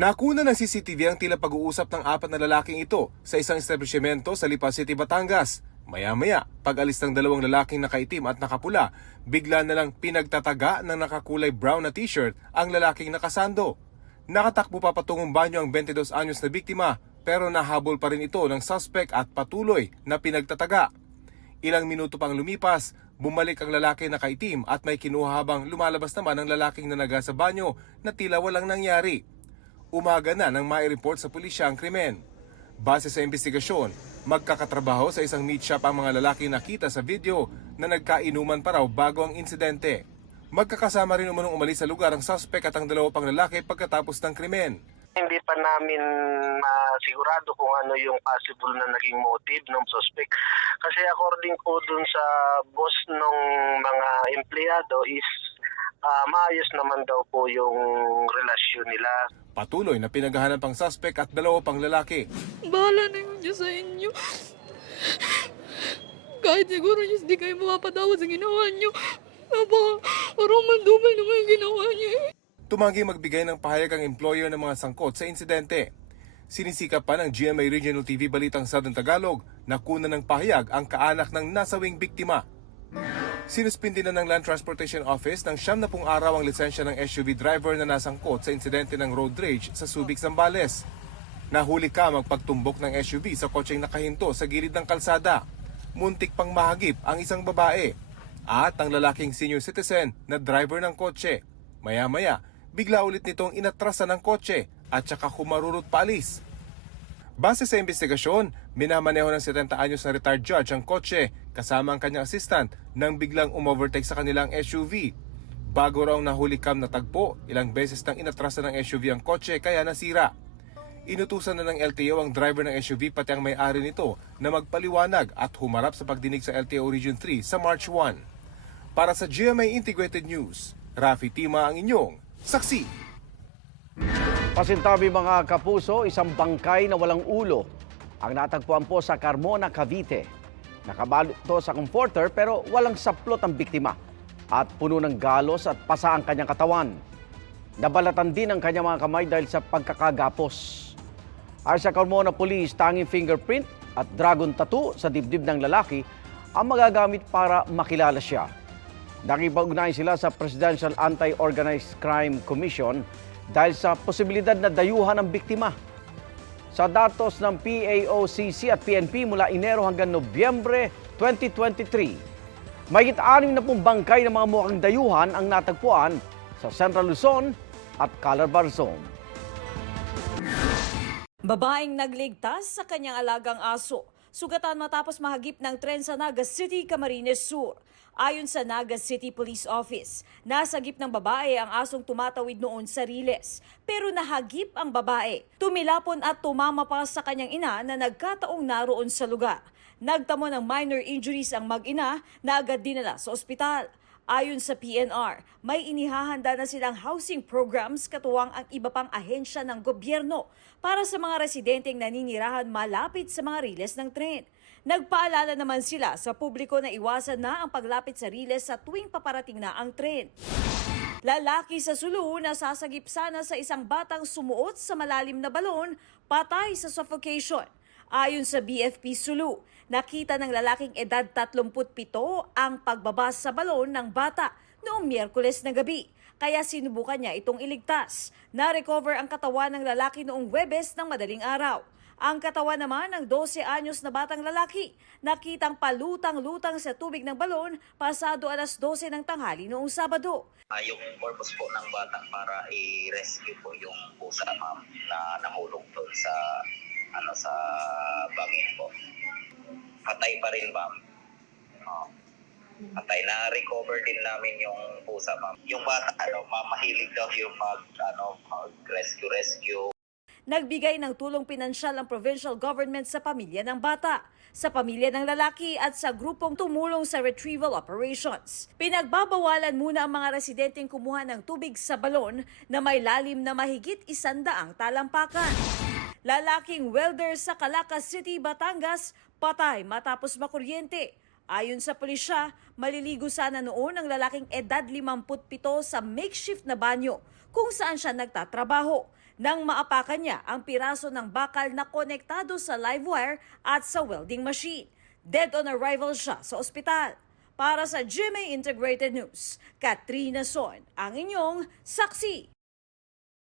Nakuna ng CCTV ang tila pag-uusap ng apat na lalaking ito sa isang establishmento sa Lipa City, Batangas. Maya-maya, pag-alis ng dalawang lalaking nakaitim at nakapula, bigla na lang pinagtataga ng nakakulay brown na t-shirt ang lalaking nakasando. Nakatakbo pa patungong banyo ang 22 anyos na biktima pero nahabol pa rin ito ng suspect at patuloy na pinagtataga. Ilang minuto pang lumipas, bumalik ang lalaki na nakaitim at may kinuha habang lumalabas naman ang lalaking nanaga sa banyo na tila walang nangyari. Umaga na nang mai-report sa pulisya ang krimen. Base sa investigasyon, magkakatrabaho sa isang meat shop ang mga lalaki nakita sa video na nagkainuman pa raw bago ang insidente. Magkakasama rin umunong umalis sa lugar ang suspect at ang dalawa pang lalaki pagkatapos ng krimen. Hindi pa namin masigurado kung ano yung possible na naging motive ng suspect. Kasi according po dun sa boss ng mga empleyado is maayos naman daw po yung relasyon nila. Patuloy na pinaghahanap ang suspect at dalawa pang lalaki. Bahala na yun Diyos sa inyo. Kahit siguro Diyos di kayo mapapatawa sa ginawa niyo. Parang mandumay naman yung ginawa niyo eh. Tumanggi magbigay ng pahayag ang employer ng mga sangkot sa insidente. Sinisikap pa ng GMA Regional TV Balitang Southern Tagalog na kuna ng pahayag ang kaanak ng nasawing biktima. Sinuspindi na ng Land Transportation Office ng 70 araw ang lisensya ng SUV driver na nasangkot sa insidente ng road rage sa Subic, Zambales. Nahuli ka magpagtumbok ng SUV sa kotseng nakahinto sa gilid ng kalsada. Muntik pang mahagip ang isang babae at ang lalaking senior citizen na driver ng kotse. Maya-maya, bigla ulit nitong inatrasan ng kotse at saka humarurot paalis. Base sa investigasyon, minamaneho ng 70 anyos na retired judge ang kotse kasama ang kanyang assistant nang biglang umovertake sa kanilang SUV. Bago raw nahulikam na tagpo, ilang beses nang inatrasan ng SUV ang kotse kaya nasira. Inutusan na ng LTO ang driver ng SUV pati ang may-ari nito na magpaliwanag at humarap sa pagdinig sa LTO Region 3 sa March 1. Para sa GMA Integrated News, Rafi Tima ang inyong saksi. Pasintabi mga kapuso, isang bangkay na walang ulo ang natagpuan po sa Carmona, Cavite. Nakabalot ito sa comforter pero walang saplot ang biktima at puno ng galos at pasa ang kanyang katawan. Nabalatan din ang kanyang mga kamay dahil sa pagkakagapos. Ayon sa Carmona Police, tanging fingerprint at dragon tattoo sa dibdib ng lalaki ang magagamit para makilala siya. Nakipag-ugnayan sila sa Presidential Anti-Organized Crime Commission dahil sa posibilidad na dayuhan ang biktima. Sa datos ng PAOCC at PNP mula Enero hanggang Nobyembre 2023, mahigit 60 bangkay ng mga mukhang dayuhan ang natagpuan sa Central Luzon at Calabar Zone. Babaeng nagligtas sa kanyang alagang aso, sugatan matapos mahagip ng tren sa Naga City, Camarines Sur. Ayon sa Naga City Police Office, nasagip ng babae ang asong tumatawid noon sa Riles. Pero nahagip ang babae. Tumilapon at tumama pa sa kanyang ina na nagkataong naroon sa lugar. Nagtamo ng minor injuries ang mag-ina na agad dinala sa ospital. Ayon sa PNR, may inihahanda na silang housing programs katuwang ang iba pang ahensya ng gobyerno para sa mga residenteng naninirahan malapit sa mga riles ng tren. Nagpaalala naman sila sa publiko na iwasan na ang paglapit sa riles sa tuwing paparating na ang tren. Lalaki sa Sulu nasasagip sana sa isang batang sumuot sa malalim na balon, patay sa suffocation. Ayon sa BFP Sulu, nakita ng lalaking edad 37 ang pagbaba sa balon ng bata noong Miyerkules na gabi. Kaya sinubukan niya itong iligtas. Na-recover ang katawan ng lalaki noong Huwebes ng madaling araw. Ang katawan naman ng 12 anyos na batang lalaki, nakitang palutang-lutang sa tubig ng balon pasado alas 12 ng tanghali noong Sabado. Yung purpose po ng bata para i-rescue po yung pusa, ma'am, na nahulog doon sa sa bangin po. Patay pa rin, ma'am. Patay na recover din namin yung pusa, ma'am. Yung bata mahilig daw yung mag-rescue. Nagbigay ng tulong pinansyal ang provincial government sa pamilya ng bata, sa pamilya ng lalaki at sa grupong tumulong sa retrieval operations. Pinagbabawalan muna ang mga residenteng kumuha ng tubig sa balon na may lalim na mahigit 100 talampakan. Lalaking welder sa Calacas City, Batangas, patay matapos makuryente. Ayon sa pulisya, maliligo sana noon ang lalaking edad 57 sa makeshift na banyo kung saan siya nagtatrabaho. nang maapakan niya ang piraso ng bakal na konektado sa live wire at sa welding machine. Dead on arrival siya sa ospital. Para sa GMA Integrated News, Katrina Son, ang inyong saksi.